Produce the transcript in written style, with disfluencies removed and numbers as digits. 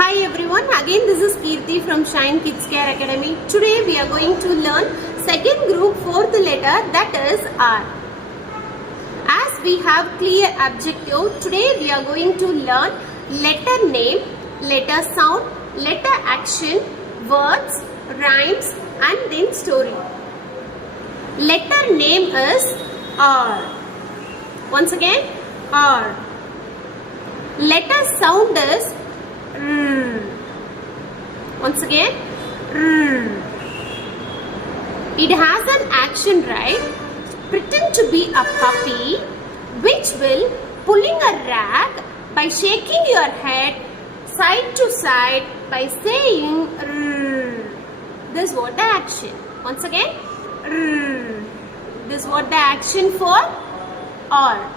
Hi everyone, again this is Kirti from Shine Kids Care Academy. Today we are going to learn second group fourth letter, that is R. As we have clear objective, today we are going to learn letter name, letter sound, letter action, words, rhymes and then story. Letter name is R. Once again, R. Letter sound is R. Once again, R. It has an action, right? Pretend to be a puppy which will pulling a rag by shaking your head side to side by saying R. This is what the action. Once again, R. This is what the action for R.